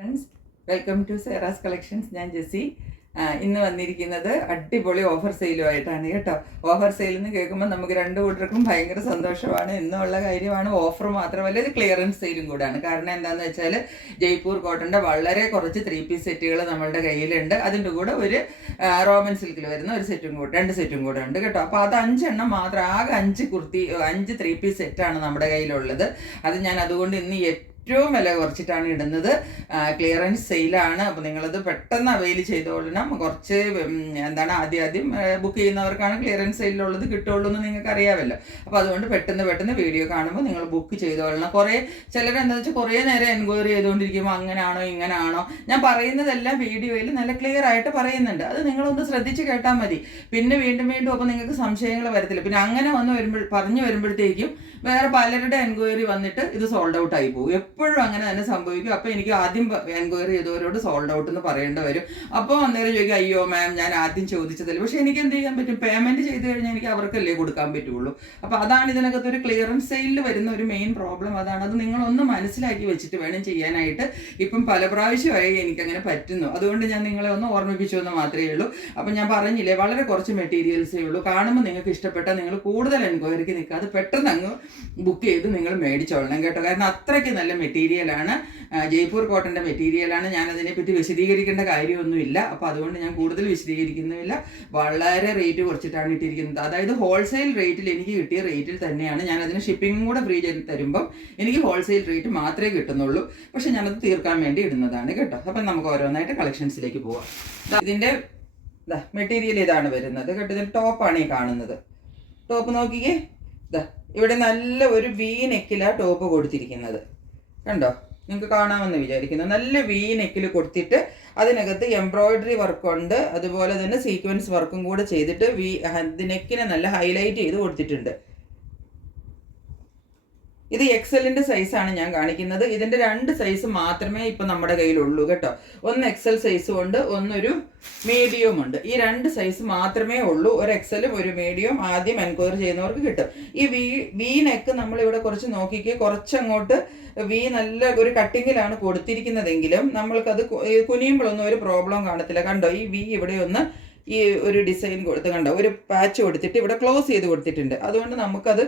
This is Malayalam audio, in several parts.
Friends, welcome to Sera's collections. ഞാൻ ജെസ്സി. ഇന്ന് വന്നിരിക്കുന്നത് അടിപൊളി ഓഫർ സെയിലുമായിട്ടാണ് കേട്ടോ. ഓഫർ സെയിൽ എന്ന് കേൾക്കുമ്പോൾ നമുക്ക് രണ്ടു കൂട്ടർക്കും ഭയങ്കര സന്തോഷമാണ് എന്നുള്ള കാര്യമാണ്. ഓഫർ മാത്രമല്ല, ഇത് ക്ലിയറൻസ് സെയിലും കൂടാണ്. കാരണം എന്താണെന്ന് വെച്ചാൽ ജയ്പൂർ കോട്ടൻ്റെ വളരെ കുറച്ച് 3 പീസ് സെറ്റുകൾ നമ്മളുടെ കയ്യിലുണ്ട്. അതിൻ്റെ കൂടെ ഒരു റോമൻ സിൽക്കിൽ വരുന്ന ഒരു സെറ്റും കൂടെ, 2 സെറ്റും കൂടെ ഉണ്ട് കേട്ടോ. അപ്പോൾ അത് 5 എണ്ണം മാത്രം, ആകെ 5 3 പീസ് സെറ്റാണ് നമ്മുടെ കയ്യിലുള്ളത്. അത് ഞാൻ അതുകൊണ്ട് ഇന്ന് ഏറ്റവും വില കുറച്ചിട്ടാണ് ഇടുന്നത്. ക്ലിയറൻസ് സെയിലാണ്. അപ്പോൾ നിങ്ങളത് പെട്ടെന്ന് അവൈൽ ചെയ്തോളണം. കുറച്ച് ആദ്യം ബുക്ക് ചെയ്യുന്നവർക്കാണ് ക്ലിയറൻസ് സെയിലുള്ളത് കിട്ടുള്ളൂ എന്ന് നിങ്ങൾക്ക് അറിയാമല്ലോ. അപ്പോൾ അതുകൊണ്ട് പെട്ടെന്ന് വീഡിയോ കാണുമ്പോൾ നിങ്ങൾ ബുക്ക് ചെയ്തോളണം. ചിലരെന്താ വെച്ചാൽ കുറേ നേരം എൻക്വയറി ചെയ്തുകൊണ്ടിരിക്കുമ്പോൾ അങ്ങനെയാണോ ഇങ്ങനെയാണോ, ഞാൻ പറയുന്നതെല്ലാം വീഡിയോയിൽ നല്ല ക്ലിയർ ആയിട്ട് പറയുന്നുണ്ട്. അത് നിങ്ങളൊന്ന് ശ്രദ്ധിച്ച് കേട്ടാൽ മതി. പിന്നെ വീണ്ടും അപ്പോൾ നിങ്ങൾക്ക് സംശയങ്ങൾ വരത്തില്ല. പിന്നെ അങ്ങനെ പറഞ്ഞു വരുമ്പോഴത്തേക്കും വേറെ പലരുടെ എൻക്വയറി വന്നിട്ട് ഇത് സോൾഡ് ഔട്ട് ആയി പോകും. എപ്പോഴും അങ്ങനെ തന്നെ സംഭവിക്കും. അപ്പോൾ എനിക്ക് ആദ്യം എൻക്വയറി ചെയ്തവരോട് സോൾഡ് ഔട്ട് എന്ന് പറയേണ്ടി വരും. അപ്പോൾ അന്നേരം ചോദിക്കും, അയ്യോ മാം ഞാൻ ആദ്യം ചോദിച്ചതല്ലേ. പക്ഷേ എനിക്ക് എന്ത് ചെയ്യാൻ പറ്റും? പേയ്മെൻറ്റ് ചെയ്ത് കഴിഞ്ഞാൽ എനിക്ക് അവർക്കല്ലേ കൊടുക്കാൻ പറ്റുള്ളൂ. അപ്പോൾ അതാണ് ഇതിനകത്ത് ഒരു ക്ലിയറൻസ് സെയിലിൽ വരുന്ന ഒരു മെയിൻ പ്രോബ്ലം. അതാണ്. അത് നിങ്ങളൊന്ന് മനസ്സിലാക്കി വെച്ചിട്ട് വേണം ചെയ്യാനായിട്ട്. ഇപ്പം പല പ്രാവശ്യമായി എനിക്കങ്ങനെ പറ്റുന്നു. അതുകൊണ്ട് ഞാൻ നിങ്ങളെ ഒന്ന് ഓർമ്മിപ്പിച്ചു എന്ന് മാത്രമേ ഉള്ളൂ. അപ്പം ഞാൻ പറഞ്ഞില്ലേ, വളരെ കുറച്ച് മെറ്റീരിയൽസേ ഉള്ളൂ. കാണുമ്പോൾ നിങ്ങൾക്ക് ഇഷ്ടപ്പെട്ടാൽ നിങ്ങൾ കൂടുതൽ എൻക്വയറിക്ക് നിൽക്കാതെ പെട്ടെന്ന് അങ്ങ് ബുക്ക് ചെയ്ത് നിങ്ങൾ മേടിച്ചോളണം കേട്ടോ. കാരണം അത്രയ്ക്ക് നല്ല മെറ്റീരിയലാണ്, ജയ്പൂർ കോട്ടൻ്റെ മെറ്റീരിയലാണ്. ഞാനതിനെപ്പറ്റി വിശദീകരിക്കേണ്ട കാര്യമൊന്നുമില്ല. അപ്പോൾ അതുകൊണ്ട് ഞാൻ കൂടുതൽ വിശദീകരിക്കുന്നുമില്ല. വളരെ റേറ്റ് കുറച്ചിട്ടാണ് ഇട്ടിരിക്കുന്നത്. അതായത് ഹോൾസെയിൽ റേറ്റിൽ എനിക്ക് കിട്ടിയ റേറ്റിൽ തന്നെയാണ്. ഞാനതിന് ഷിപ്പിംഗും കൂടെ ഫ്രീ ചെയ്ത് തരുമ്പം എനിക്ക് ഹോൾസെയിൽ റേറ്റ് മാത്രമേ കിട്ടുന്നുള്ളൂ. പക്ഷെ ഞാനത് തീർക്കാൻ വേണ്ടി ഇടുന്നതാണ് കേട്ടോ. അപ്പം നമുക്ക് ഓരോന്നായിട്ട് കളക്ഷൻസിലേക്ക് പോവാം. ഇതിൻ്റെ മെറ്റീരിയൽ ഇതാണ് വരുന്നത് കേട്ടോ. ഇതിൻ്റെ ടോപ്പാണ് ഈ കാണുന്നത്. ടോപ്പ് നോക്കിക്കേ, ഇവിടെ നല്ല ഒരു വി നെക്കിലാണ് ടോപ്പ് കൊടുത്തിരിക്കുന്നത്. കണ്ടോ? നിങ്ങൾക്ക് കാണാമെന്ന് വിചാരിക്കുന്നു. നല്ല വി നെക്കിൽ കൊടുത്തിട്ട് അതിനകത്ത് എംബ്രോയിഡറി വർക്കുണ്ട്, അതുപോലെ തന്നെ സീക്വൻസ് വർക്കും കൂടെ ചെയ്തിട്ട് നെക്കിനെ നല്ല ഹൈലൈറ്റ് ചെയ്ത് കൊടുത്തിട്ടുണ്ട്. ഇത് എക്സലിൻ്റെ സൈസാണ് ഞാൻ കാണിക്കുന്നത്. ഇതിൻ്റെ 2 സൈസ് മാത്രമേ ഇപ്പം നമ്മുടെ കയ്യിലുള്ളൂ കേട്ടോ. ഒന്ന് എക്സൽ സൈസും ഉണ്ട്, ഒന്നൊരു മീഡിയവും ഉണ്ട്. ഈ 2 സൈസ് മാത്രമേ ഉള്ളൂ. ഒരു എക്സലും ഒരു മീഡിയം ആദ്യം എൻക്വയറി ചെയ്യുന്നവർക്ക് കിട്ടും. ഈ വി നെക്ക് നമ്മളിവിടെ കുറച്ച് നോക്കിക്കേ, കുറച്ചങ്ങോട്ട് വി നല്ല ഒരു കട്ടിങ്ങിലാണ് കൊടുത്തിരിക്കുന്നതെങ്കിലും നമ്മൾക്കത് കുനിയുമ്പോഴൊന്നും ഒരു പ്രോബ്ലം കാണത്തില്ല. കണ്ടോ? ഈ വി ഇവിടെ ഒന്ന് ഈ ഒരു ഡിസൈൻ കൊടുത്ത് കണ്ടോ, ഒരു പാച്ച് കൊടുത്തിട്ട് ഇവിടെ ക്ലോസ് ചെയ്ത് കൊടുത്തിട്ടുണ്ട്. അതുകൊണ്ട് നമുക്കത്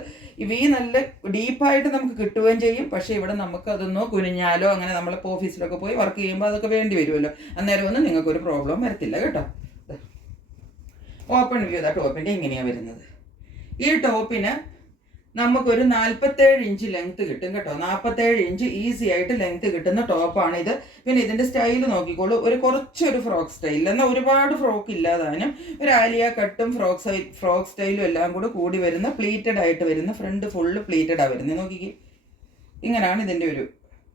വി നല്ല ഡീപ്പായിട്ട് നമുക്ക് കിട്ടുകയും ചെയ്യും. പക്ഷേ ഇവിടെ നമുക്കതൊന്നോ കുനിഞ്ഞാലോ അങ്ങനെ നമ്മളിപ്പോൾ ഓഫീസിലൊക്കെ പോയി വർക്ക് ചെയ്യുമ്പോൾ അതൊക്കെ വേണ്ടി വരുമല്ലോ. അന്നേരം ഒന്നും നിങ്ങൾക്കൊരു പ്രോബ്ലം വരത്തില്ല കേട്ടോ. ഓപ്പൺ വ്യൂ ടോപ്പിൻ്റെ ഇങ്ങനെയാണ് വരുന്നത്. ഈ ടോപ്പിന് നമുക്കൊരു 47 ഇഞ്ച് ലെങ്ത് കിട്ടും കേട്ടോ. 47 ഇഞ്ച് ഈസി ആയിട്ട് ലെങ്ത് കിട്ടുന്ന ടോപ്പാണ് ഇത്. പിന്നെ ഇതിൻ്റെ സ്റ്റൈൽ നോക്കിക്കോളൂ, കുറച്ചൊരു ഫ്രോക്ക് സ്റ്റൈൽ, എന്നാൽ ഒരുപാട് ഫ്രോക്ക് ഇല്ലാതാനും ഒരു ആലിയ കട്ടും ഫ്രോക്ക് സ്റ്റൈലും എല്ലാം കൂടി വരുന്ന പ്ലീറ്റഡ് ആയിട്ട് വരുന്ന, ഫ്രണ്ട് ഫുള്ള് പ്ലീറ്റഡാണ് വരുന്നത്. നോക്കിക്കേ, ഇങ്ങനെയാണ് ഇതിൻ്റെ ഒരു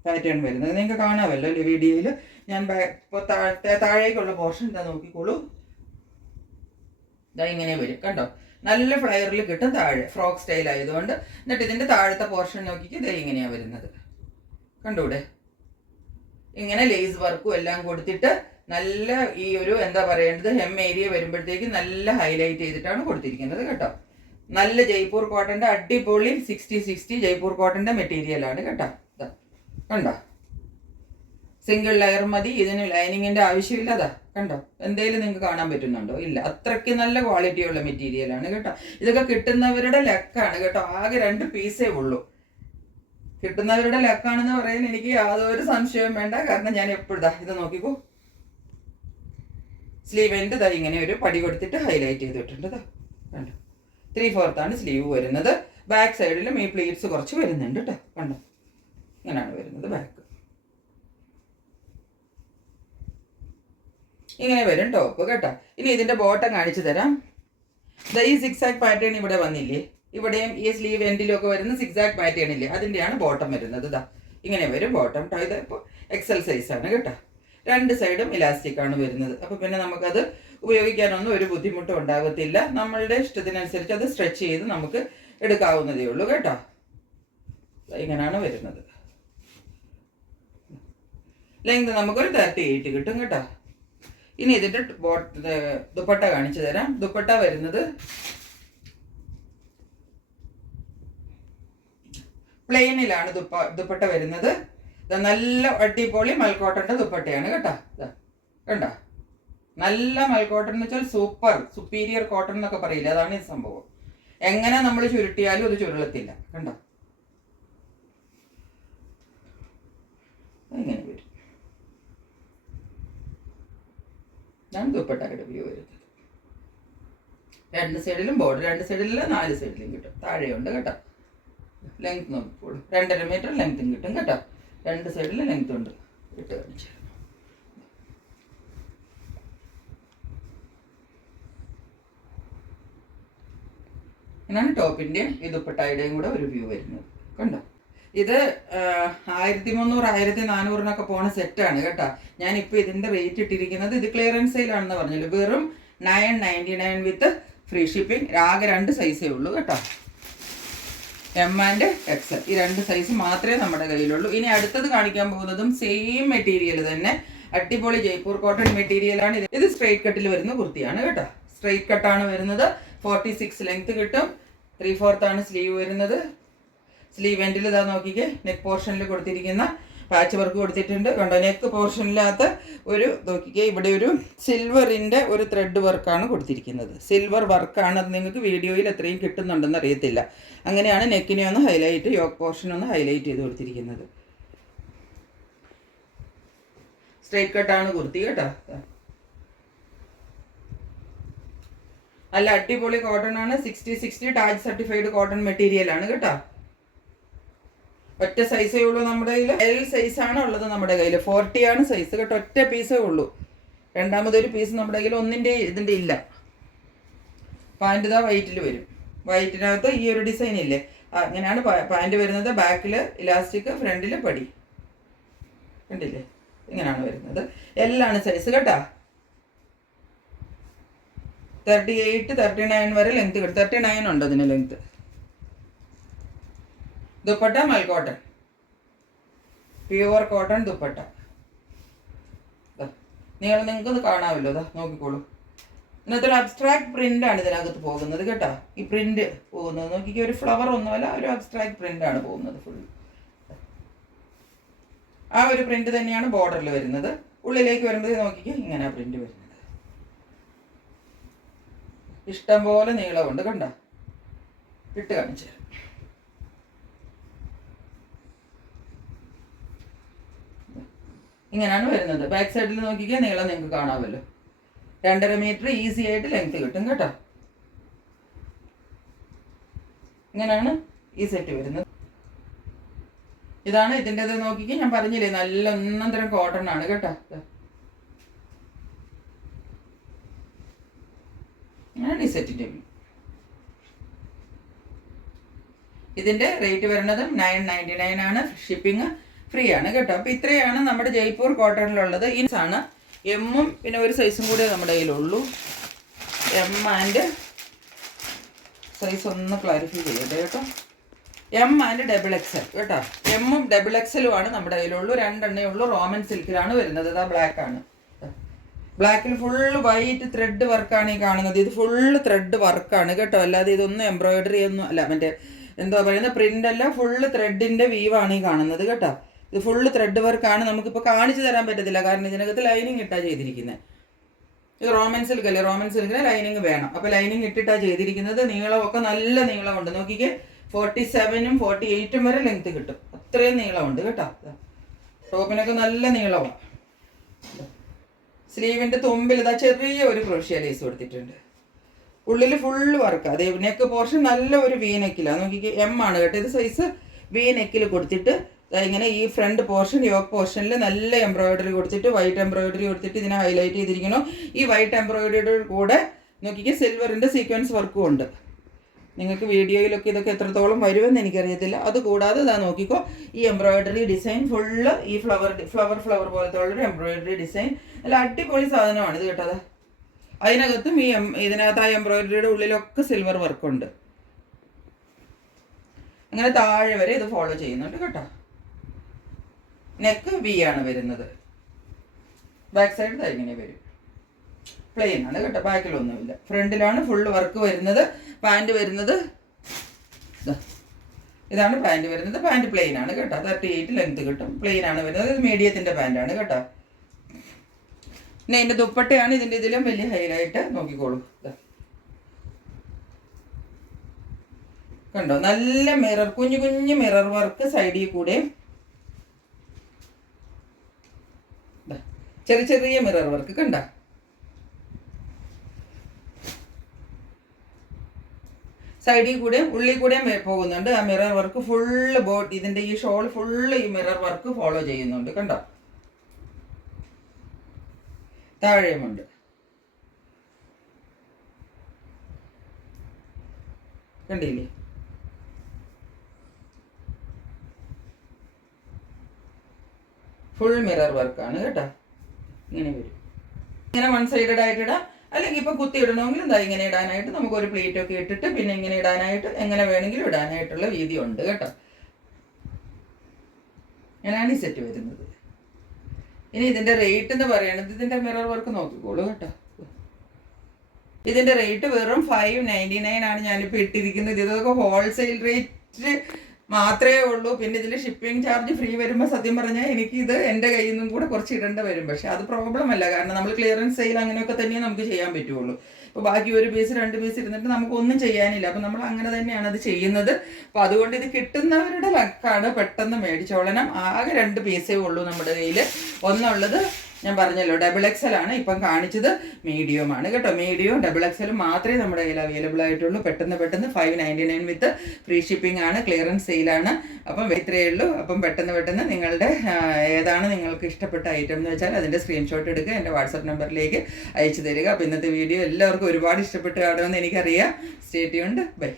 പാറ്റേൺ വരുന്നത്. നിങ്ങൾക്ക് കാണാമല്ലോ അല്ലേ വീഡിയോയിൽ. ഞാൻ ഇപ്പോൾ താഴേക്കുള്ള പോർഷൻ എന്താ നോക്കിക്കോളൂ, ഇതാ ഇങ്ങനെ വരും കണ്ടോ. നല്ല ഫ്ലയറിൽ കിട്ടും താഴെ, ഫ്രോക്ക് സ്റ്റൈൽ ആയതുകൊണ്ട്. എന്നിട്ട് ഇതിൻ്റെ താഴത്തെ പോർഷൻ നോക്കിക്ക് ഇതേ ഇങ്ങനെയാണ് വരുന്നത്. കണ്ടൂടെ? ഇങ്ങനെ ലേസ് വർക്കും എല്ലാം കൊടുത്തിട്ട് നല്ല ഈ ഒരു ഹെം ഏരിയ വരുമ്പോഴത്തേക്ക് നല്ല ഹൈലൈറ്റ് ചെയ്തിട്ടാണ് കൊടുത്തിരിക്കുന്നത് കേട്ടോ. നല്ല ജയ്പൂർ കോട്ടൻ്റെ അടിപൊളി 60-60 ജയ്പൂർ കോട്ടൻ്റെ മെറ്റീരിയലാണ് കേട്ടോ. കണ്ടോ? സിംഗിൾ ലെയർ മതി, ഇതിന് ലൈനിങ്ങിൻ്റെ ആവശ്യമില്ല. കണ്ടോ? എന്തെങ്കിലും നിങ്ങൾക്ക് കാണാൻ പറ്റുന്നുണ്ടോ? ഇല്ല. അത്രയ്ക്ക് നല്ല ക്വാളിറ്റിയുള്ള മെറ്റീരിയലാണ് കേട്ടോ. ഇതൊക്കെ കിട്ടുന്നവരുടെ ലക്കാണ് കേട്ടോ. ആകെ 2 പീസേ ഉള്ളൂ. കിട്ടുന്നവരുടെ ലക്കാണെന്ന് പറയാൻ എനിക്ക് യാതൊരു സംശയവും വേണ്ട. കാരണം ഞാൻ എപ്പോഴും ഇത് നോക്കിക്കോ, സ്ലീവിൻ്റെ ഇങ്ങനെ ഒരു പടി കൊടുത്തിട്ട് ഹൈലൈറ്റ് ചെയ്തിട്ടുണ്ട്. കണ്ടോ? 3/4 സ്ലീവ് വരുന്നത്. ബാക്ക് സൈഡിലും ഈ പ്ലീറ്റ്സ് കുറച്ച് വരുന്നുണ്ട് കേട്ടോ. കണ്ടോ? ഇങ്ങനെയാണ് വരുന്നത് ബാക്ക്. ഇങ്ങനെ വരും ടോപ്പ് കേട്ടോ. ഇനി ഇതിൻ്റെ ബോട്ടം കാണിച്ചു തരാം. ഈ സിക്സാക് പാറ്റേൺ ഇവിടെ വന്നില്ലേ, ഇവിടെയും ഈ സ്ലീവ് എൻഡിലൊക്കെ വരുന്ന സിക്സാക് പാറ്റേൺ ഇല്ലേ, അതിൻ്റെയാണ് ബോട്ടം വരുന്നത്. ഇങ്ങനെ വരും ബോട്ടം കേട്ടോ. ഇത് ഇപ്പോൾ എക്സൽ സൈസാണ് കേട്ടോ. 2 സൈഡും ഇലാസ്റ്റിക് ആണ് വരുന്നത്. അപ്പോൾ പിന്നെ നമുക്കത് ഉപയോഗിക്കാനൊന്നും ഒരു ബുദ്ധിമുട്ടും ഉണ്ടാകത്തില്ല. നമ്മളുടെ ഇഷ്ടത്തിനനുസരിച്ച് അത് സ്ട്രെച്ച് ചെയ്ത് നമുക്ക് എടുക്കാവുന്നതേ ഉള്ളൂ കേട്ടോ. ഇങ്ങനെയാണ് വരുന്നത്. ലെങ്ത് നമുക്കൊരു 38 കിട്ടും കേട്ടോ. ഇനി ഇതിൻ്റെ ദുപ്പട്ട കാണിച്ചു തരാം. ദുപ്പട്ട വരുന്നത് പ്ലെയിനിലാണ് ദുപ്പട്ട വരുന്നത്. ഇത് നല്ല അടിപൊളി മൽക്കോട്ടൻ്റെ ദുപ്പട്ടയാണ് കേട്ടോ. ഇതാ കണ്ടോ, നല്ല മൽക്കോട്ടൺ എന്ന് വെച്ചാൽ സൂപ്പർ സുപ്പീരിയർ കോട്ടൺ എന്നൊക്കെ പറയില്ല, അതാണ് ഈ സംഭവം. എങ്ങനെ നമ്മൾ ചുരുട്ടിയാലും അത് ചുരുളത്തില്ല. കണ്ടോ, ഇങ്ങനെ വരും. ഞാൻ ദുപ്പട്ടയുടെ വ്യൂ വരുന്നത്. രണ്ട് സൈഡിലും ബോർഡർ, രണ്ട് സൈഡിലല്ല 4 സൈഡിലും കിട്ടും. താഴെയുണ്ട് കേട്ടോ. ലെങ്ത് നോക്കിക്കോളൂ, 2.5 മീറ്റർ ലെങ്ത്തും കിട്ടും കേട്ടോ. രണ്ട് സൈഡിൽ ലെങ്ത് ഉണ്ട്. ഇട്ട് കാണിച്ചു. ഇങ്ങനെയാണ് ടോപ്പിൻ്റെയും ഈ ദുപ്പട്ടായുടെയും കൂടെ ഒരു വ്യൂ വരുന്നത്. കണ്ടോ, ഇത് 1300 1400 പോണ സെറ്റാണ് കേട്ടോ. ഞാനിപ്പോൾ ഇതിൻ്റെ റേറ്റ് ഇട്ടിരിക്കുന്നത്, ഇത് ക്ലിയറൻസ് സെയിലാണെന്ന് പറഞ്ഞല്ലോ, വെറും 999 വിത്ത് ഫ്രീ ഷിപ്പിംഗ്. ആകെ 2 സൈസേ ഉള്ളൂ കേട്ടോ, എം ആൻഡ് എക്സൽ. ഈ 2 സൈസ് മാത്രമേ നമ്മുടെ കയ്യിലുള്ളൂ. ഇനി അടുത്തത് കാണിക്കാൻ പോകുന്നതും സെയിം മെറ്റീരിയൽ തന്നെ, അടിപൊളി ജയ്പൂർ കോട്ടൺ മെറ്റീരിയലാണ്. ഇത് സ്ട്രെയിറ്റ് കട്ടിൽ വരുന്ന കുർത്തിയാണ് കേട്ടോ. സ്ട്രെയിറ്റ് കട്ടാണ് വരുന്നത്. 46 ലെങ്ത് കിട്ടും. 3/4 ആണ് സ്ലീവ് വരുന്നത്. സ്ലീവ് എൻഡിൽ ഇതാ നോക്കിക്കേ, നെക്ക് പോർഷനിൽ കൊടുത്തിരിക്കുന്ന പാച്ച് വർക്ക് കൊടുത്തിട്ടുണ്ട്. കണ്ടോ, നെക്ക് പോർഷനിലകത്ത് ഒരു നോക്കിക്കേ, ഇവിടെ ഒരു സിൽവറിൻ്റെ ഒരു ത്രെഡ് വർക്കാണ് കൊടുത്തിരിക്കുന്നത്. സിൽവർ വർക്കാണ്. അത് നിങ്ങൾക്ക് വീഡിയോയിൽ എത്രയും കിട്ടുന്നുണ്ടെന്ന് അറിയത്തില്ല. അങ്ങനെയാണ് നെക്കിനെ ഒന്ന് ഹൈലൈറ്റ്, യോക്ക് പോർഷൻ ഒന്ന് ഹൈലൈറ്റ് ചെയ്ത് കൊടുത്തിരിക്കുന്നത്. സ്ട്രെയിറ്റ് കട്ടാണ് കുർത്തി കേട്ടോ. നല്ല അടിപൊളി കോട്ടൺ ആണ്. 60 ടാഗ് സർട്ടിഫൈഡ് കോട്ടൺ മെറ്റീരിയൽ ആണ് കേട്ടോ. ഒറ്റ സൈസേ ഉള്ളൂ നമ്മുടെ കയ്യിൽ. എൽ സൈസാണ് ഉള്ളത് നമ്മുടെ കയ്യിൽ. 40 ആണ് സൈസ് കേട്ടോ. ഒറ്റ പീസേ ഉള്ളൂ. രണ്ടാമതൊരു പീസ് നമ്മുടെ കയ്യിൽ ഒന്നിൻ്റെ ഇതിൻ്റെ ഇല്ല. പാൻറ് ഇതാ വൈറ്റിൽ വരും. വൈറ്റിനകത്ത് ഈ ഒരു ഡിസൈൻ ഇല്ലേ, അങ്ങനെയാണ് പാൻറ് വരുന്നത്. ബാക്കിൽ ഇലാസ്റ്റിക്, ഫ്രണ്ടിൽ പടി. കണ്ടില്ലേ, ഇങ്ങനെയാണ് വരുന്നത്. എല്ലാണ് സൈസ് കേട്ടോ. 38 39 വരെ ലെങ്ത് കിട്ടും. 39 ഉണ്ട് അതിന് length. Dupatta മൽക്കോട്ടൺ, pure cotton dupatta. നിങ്ങൾക്ക് അത് കാണാമല്ലോ, അതാ നോക്കിക്കോളൂ. ഇതിനകത്തൊരു അബ്സ്ട്രാക്ട് പ്രിൻ്റാണ് ഇതിനകത്ത് പോകുന്നത് കേട്ടോ. ഈ പ്രിൻ്റ് പോകുന്നത് നോക്കിക്കോ, ഒരു ഫ്ലവർ ഒന്നുമല്ല, ഒരു അബ്സ്ട്രാക്ട് പ്രിൻ്റാണ് പോകുന്നത് ഫുൾ. ആ ഒരു പ്രിൻ്റ് തന്നെയാണ് ബോർഡറിൽ വരുന്നത്. ഉള്ളിലേക്ക് വരുമ്പോൾ നോക്കിക്കോ, ഇങ്ങനെ പ്രിൻ്റ് വരുന്നത്. ഇഷ്ടംപോലെ നീളമുണ്ട് കണ്ടോ. ഇട്ട് കാണിച്ചു തരാം. ഇങ്ങനെയാണ് വരുന്നത്. ബാക്ക് സൈഡിൽ നോക്കിക്കാൻ നീളം നിങ്ങൾക്ക് കാണാമല്ലോ. 2.5 മീറ്റർ ഈസി ആയിട്ട് ലെങ്ത് കിട്ടും കേട്ടോ. ഇങ്ങനെയാണ് ഈ സെറ്റ് വരുന്നത്. ഇതാണ് ഇതിൻ്റെത് നോക്കിക്കേ, ഞാൻ പറഞ്ഞില്ലേ നല്ല ഒന്നാം തരം കോട്ടൺ ആണ് കേട്ടോ. അങ്ങനെയാണ് ഈ സെറ്റിൻ്റെ വ്യൂ. ഇതിൻ്റെ റേറ്റ് വരുന്നത് 999 ആണ്. ഷിപ്പിംഗ് ഫ്രീ ആണ് കേട്ടോ. അപ്പോൾ ഇത്രയാണ് നമ്മുടെ ജയ്പൂർ കോട്ടണിലുള്ളത്. ആണ് എമ്മും പിന്നെ ഒരു സൈസും കൂടെ നമ്മുടെ കയ്യിലുള്ളൂ. എം ആൻഡ് സൈസ് ഒന്ന് ക്ലാരിഫൈ ചെയ്യട്ടെ കേട്ടോ. എം ആൻഡ് XXL കേട്ടോ. എമ്മും XXL ആണ് നമ്മുടെ കയ്യിലുള്ളൂ. 2 എണ്ണേ ഉള്ളൂ. റോമൻ സിൽക്കിലാണ് വരുന്നത്. ഇതാ ബ്ലാക്ക് ആണ്. ബ്ലാക്കിൽ ഫുള്ള് വൈറ്റ് ത്രെഡ് വർക്കാണ് ഈ കാണുന്നത്. ഇത് ഫുള്ള് ത്രെഡ് വർക്കാണ് കേട്ടോ. അല്ലാതെ ഇതൊന്നും എംബ്രോയിഡറി ഒന്നും അല്ല, മറ്റേ എന്താ പറയുന്നത് പ്രിൻ്റ് അല്ല, ഫുള്ള് ത്രെഡിൻ്റെ വീവാണ് ഈ കാണുന്നത് കേട്ടോ. ഇത് ഫുള്ള് ത്രെഡ് വർക്കാണ്. നമുക്കിപ്പോൾ കാണിച്ചു തരാൻ പറ്റത്തില്ല, കാരണം ഇതിനകത്ത് ലൈനിങ് ഇട്ടാണ് ചെയ്തിരിക്കുന്നത്. ഇത് റോമൻ സിൽക്ക് അല്ലേ, റോമൻ സിൽക്കിന് ലൈനിങ് വേണം. അപ്പോൾ ലൈനിങ് ഇട്ടിട്ടാണ് ചെയ്തിരിക്കുന്നത്. നീളമൊക്കെ നല്ല നീളമുണ്ട്. നോക്കിക്കേ, 47ഉം 48ഉം വരെ ലെങ്ത് കിട്ടും. അത്രയും നീളമുണ്ട് കേട്ടോ. ടോപ്പിനൊക്കെ നല്ല നീളമാണ്. സ്ലീവിൻ്റെ തുമ്പിൽ ഇതാ ചെറിയ ഒരു ക്രോഷ്യ ലേസ് കൊടുത്തിട്ടുണ്ട്. ഉള്ളിൽ ഫുള്ള് വർക്ക്. അതേ നെക്ക് പോർഷൻ നല്ല ഒരു വി നെക്കിലാണ്. നോക്കിക്കേ, എം ആണ് കേട്ടോ. ഇത് സൈസ് വി നെക്കിൽ കൊടുത്തിട്ട് ഇങ്ങനെ ഈ ഫ്രണ്ട് പോർഷൻ യോക്ക് പോർഷനിൽ നല്ല എംബ്രോയിഡറി കൊടുത്തിട്ട് വൈറ്റ് എംബ്രോയിഡറി കൊടുത്തിട്ട് ഇതിനെ ഹൈലൈറ്റ് ചെയ്തിരിക്കണം. ഈ വൈറ്റ് എംബ്രോയിഡറിയുടെ കൂടെ നോക്കിക്കേ സിൽവറിൻ്റെ സീക്വൻസ് വർക്കും ഉണ്ട്. നിങ്ങൾക്ക് വീഡിയോയിലൊക്കെ ഇതൊക്കെ എത്രത്തോളം വരുമെന്ന് എനിക്കറിയത്തില്ല. അതുകൂടാതെ ഇതാ നോക്കിക്കോ, ഈ എംബ്രോയിഡറി ഡിസൈൻ ഫുള്ള് ഈ ഫ്ലവർ പോലത്തെ ഉള്ളൊരു എംബ്രോയിഡറി ഡിസൈൻ. നല്ല അടിപൊളി സാധനമാണ് ഇത് കേട്ടത്. അതിനകത്തും ഈ ഇതിനകത്ത് ആ എംബ്രോയിഡറിയുടെ ഉള്ളിലൊക്കെ സിൽവർ വർക്കുണ്ട്. അങ്ങനെ താഴെ വരെ ഇത് ഫോളോ ചെയ്യുന്നുണ്ട് കേട്ടോ. നെക്ക് വി ആണ് വരുന്നത്. ബാക്ക് സൈഡ് ഇങ്ങനെ വരും. പ്ലെയിൻ ആണ് കേട്ടോ, ബാക്കിലൊന്നുമില്ല. ഫ്രണ്ടിലാണ് ഫുള്ള് വർക്ക് വരുന്നത്. പാൻറ് വരുന്നത് ഇതാണ് പാൻറ്റ് വരുന്നത്. പാൻറ്റ് പ്ലെയിൻ ആണ് കേട്ടോ. 38 ലെങ്ത് കിട്ടും. പ്ലെയിൻ ആണ് വരുന്നത്. ഇത് മീഡിയത്തിൻ്റെ പാൻറ്റാണ് കേട്ടോ. പിന്നെ ഇതിൻ്റെ ദുപ്പട്ടയാണ് ഇതിലും വലിയ ഹൈലൈറ്റ്. നോക്കിക്കോളൂ, കണ്ടോ, നല്ല മിറർ, കുഞ്ഞു കുഞ്ഞു മിറർ വർക്ക് സൈഡിൽ കൂടെ, ചെറിയ ചെറിയ മിറർ വർക്ക് കണ്ടോ. സൈഡിൽ കൂടെയും ഉള്ളിൽ കൂടെയും പോകുന്നുണ്ട്. ആ മിറർ വർക്ക് ഫുള്ള് ഇതിൻ്റെ ഈ ഷോൾ ഫുള്ള് ഈ മിറർ വർക്ക് ഫോളോ ചെയ്യുന്നുണ്ട് കണ്ടോ. താഴെയുമുണ്ട്. കണ്ടില്ലേ, ഫുൾ മിറർ വർക്കാണ് കേട്ടോ. ഇങ്ങനെ വരും. ഇങ്ങനെ വൺ സൈഡഡ് ആയിട്ട് ഇടാം, അല്ലെങ്കിൽ ഇപ്പം കുത്തി ഇടണമെങ്കിൽ എന്താ ഇങ്ങനെ ഇടാനായിട്ട് നമുക്കൊരു പ്ലേറ്റൊക്കെ ഇട്ടിട്ട് പിന്നെ ഇങ്ങനെ ഇടാനായിട്ട് എങ്ങനെ വേണമെങ്കിലും ഇടാനായിട്ടുള്ള വീതി ഉണ്ട് കേട്ടോ. അങ്ങനെയാണ് ഈ സെറ്റ് വരുന്നത്. ഇനി ഇതിൻ്റെ റേറ്റ് എന്ന് പറയുന്നത്, ഇതിൻ്റെ മിറർ വർക്ക് നോക്കിക്കോളൂ കേട്ടോ. ഇതിൻ്റെ റേറ്റ് വെറും 599 ആണ് ഞാനിപ്പോൾ ഇട്ടിരിക്കുന്നത്. ഇതൊക്കെ ഹോൾസെയിൽ റേറ്റ് മാത്രമേ ഉള്ളൂ. പിന്നെ ഇതിൽ ഷിപ്പിംഗ് ചാർജ് ഫ്രീ വരുമ്പോൾ സത്യം പറഞ്ഞാൽ എനിക്കിത് എൻ്റെ കയ്യിൽ നിന്നും കൂടെ കുറച്ച് ഇടേണ്ട വരും. പക്ഷേ അത് പ്രോബ്ലം അല്ല, കാരണം നമ്മൾ ക്ലിയറൻസ് സെയിൽ അങ്ങനെയൊക്കെ തന്നെ നമുക്ക് ചെയ്യാൻ പറ്റുള്ളൂ. ഇപ്പോൾ ബാക്കി ഒരു പീസ് 2 പീസ് ഇരുന്നിട്ട് നമുക്കൊന്നും ചെയ്യാനില്ല. അപ്പോൾ നമ്മൾ അങ്ങനെ തന്നെയാണ് അത് ചെയ്യുന്നത്. അപ്പോൾ അതുകൊണ്ട് ഇത് കിട്ടുന്നവരുടെ ലക്കാണ്, പെട്ടെന്ന് മേടിച്ചോളണം. ആകെ 2 പീസേ ഉള്ളൂ നമ്മുടെ കയ്യിൽ. ഒന്നുള്ളത് ഞാൻ പറഞ്ഞല്ലോ XXL ആണ്, ഇപ്പം കാണിച്ചത് മീഡിയമാണ് കേട്ടോ. മീഡിയവും XXL മാത്രമേ നമ്മുടെ കയ്യിൽ അവൈലബിൾ ആയിട്ടുള്ളൂ. പെട്ടെന്ന് 599 വിത്ത് ഫ്രീ ഷിപ്പിംഗ് ആണ്, ക്ലിയറൻസ് സെയിലാണ്. അപ്പം ഇത്രയേ ഉള്ളൂ. അപ്പം പെട്ടെന്ന് നിങ്ങളുടെ ഏതാണ് നിങ്ങൾക്ക് ഇഷ്ടപ്പെട്ട ഐറ്റം എന്ന് വെച്ചാൽ അതിൻ്റെ സ്ക്രീൻഷോട്ട് എടുക്കുക, എൻ്റെ വാട്സപ്പ് നമ്പറിലേക്ക് അയച്ചു തരിക. അപ്പോൾ ഇന്നത്തെ വീഡിയോ എല്ലാവർക്കും ഒരുപാട് ഇഷ്ടപ്പെട്ട് കാണുമെന്ന് എനിക്കറിയാം. Stay tuned, by.